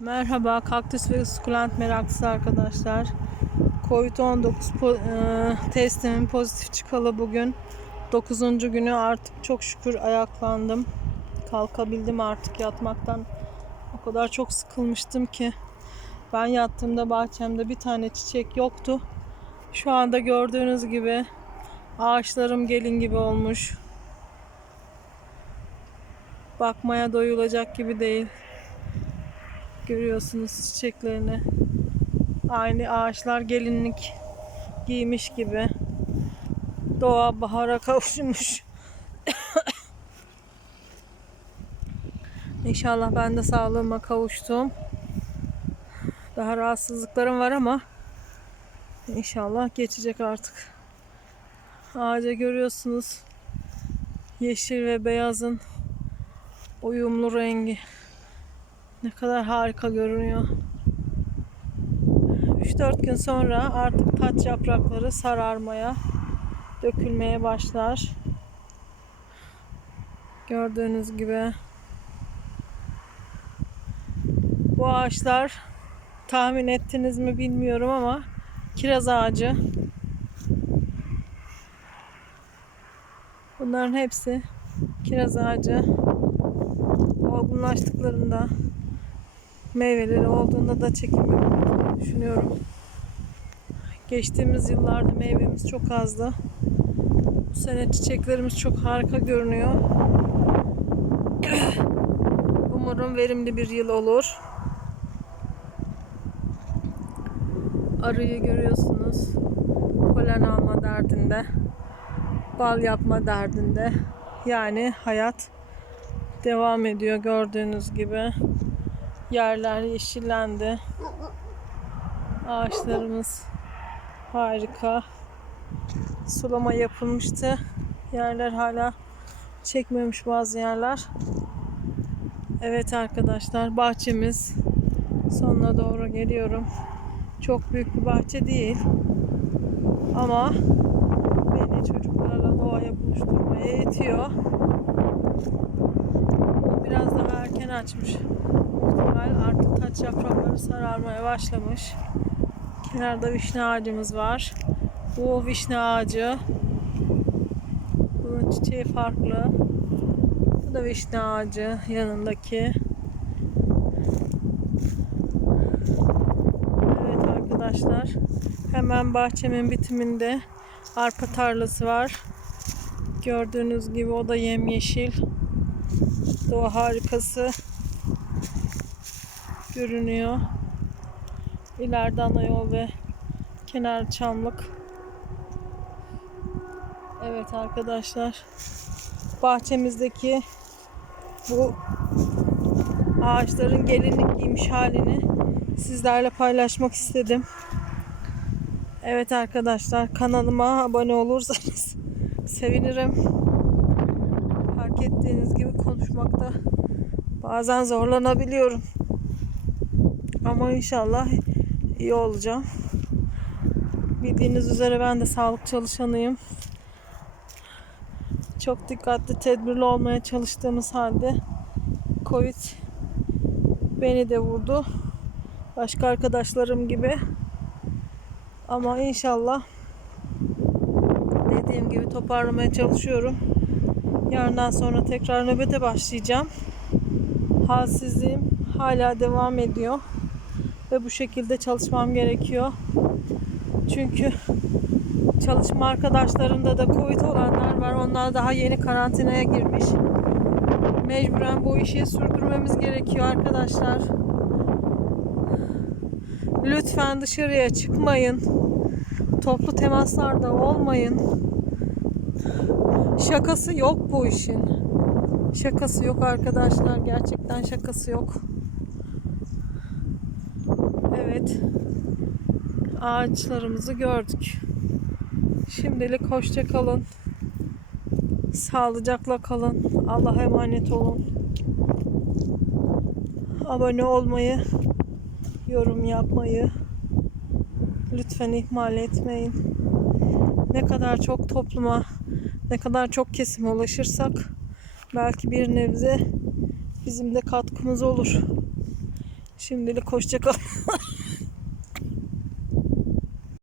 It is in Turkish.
Merhaba kaktüs ve sukulent meraklısı arkadaşlar. Covid-19 po- e, testimin pozitif çıkalı bugün 9. günü artık çok şükür ayaklandım. Kalkabildim artık yatmaktan. O kadar çok sıkılmıştım ki. Ben yattığımda bahçemde bir tane çiçek yoktu. Şu anda gördüğünüz gibi ağaçlarım gelin gibi olmuş. Bakmaya doyulacak gibi değil. Görüyorsunuz çiçeklerini. Aynı ağaçlar gelinlik giymiş gibi. Doğa bahara kavuşmuş. İnşallah ben de sağlığıma kavuştum. Daha rahatsızlıklarım var ama inşallah geçecek artık. Ağaca görüyorsunuz yeşil ve beyazın uyumlu rengi. Ne kadar harika görünüyor. 3-4 gün sonra artık taç yaprakları sararmaya, dökülmeye başlar. Gördüğünüz gibi. Bu ağaçlar tahmin ettiniz mi bilmiyorum ama kiraz ağacı. Bunların hepsi kiraz ağacı. Olgunlaştıklarında meyveleri olduğunda da çekim yapmayı düşünüyorum. Geçtiğimiz yıllarda meyvemiz çok azdı. Bu sene çiçeklerimiz çok harika görünüyor. Umarım verimli bir yıl olur. Arıyı görüyorsunuz. Polen alma derdinde. Bal yapma derdinde. Yani hayat devam ediyor gördüğünüz gibi. Yerler yeşillendi. Ağaçlarımız harika. Sulama yapılmıştı. Yerler hala çekmemiş bazı yerler. Evet arkadaşlar bahçemiz sonuna doğru geliyorum. Çok büyük bir bahçe değil. Ama beni çocuklarla doğaya buluşturmaya yetiyor. Biraz daha erken açmış. Muhtemel artık taç yaprakları sararmaya başlamış. Kenarda vişne ağacımız var. Bu vişne ağacı. Bunun çiçeği farklı. Bu da vişne ağacı yanındaki. Evet arkadaşlar. Hemen bahçemin bitiminde arpa tarlası var. Gördüğünüz gibi o da yemyeşil. Doğa harikası görünüyor. İleride ana yol ve kenar çamlık. Evet arkadaşlar. Bahçemizdeki bu ağaçların gelinlik giymiş halini sizlerle paylaşmak istedim. Evet arkadaşlar kanalıma abone olursanız sevinirim. Fark ettiğiniz gibi konuşmakta bazen zorlanabiliyorum. Ama inşallah iyi olacağım. Bildiğiniz üzere ben de sağlık çalışanıyım. Çok dikkatli, tedbirli olmaya çalıştığımız halde Covid beni de vurdu. Başka arkadaşlarım gibi. Ama inşallah dediğim gibi toparlamaya çalışıyorum. Yarından sonra tekrar nöbete başlayacağım. Halsizliğim hala devam ediyor. Ve bu şekilde çalışmam gerekiyor. Çünkü çalışma arkadaşlarımda da Covid olanlar var. Onlar daha yeni karantinaya girmiş. Mecburen bu işi sürdürmemiz gerekiyor arkadaşlar. Lütfen dışarıya çıkmayın. Toplu temaslarda olmayın. Şakası yok bu işin. Şakası yok arkadaşlar. Gerçekten şakası yok. Evet. Ağaçlarımızı gördük. Şimdilik hoşça kalın. Sağlıcakla kalın. Allah'a emanet olun. Abone olmayı, yorum yapmayı lütfen ihmal etmeyin. Ne kadar çok topluma, ne kadar çok kesime ulaşırsak belki bir nebze bizim de katkımız olur. Şimdilik hoşça kalın.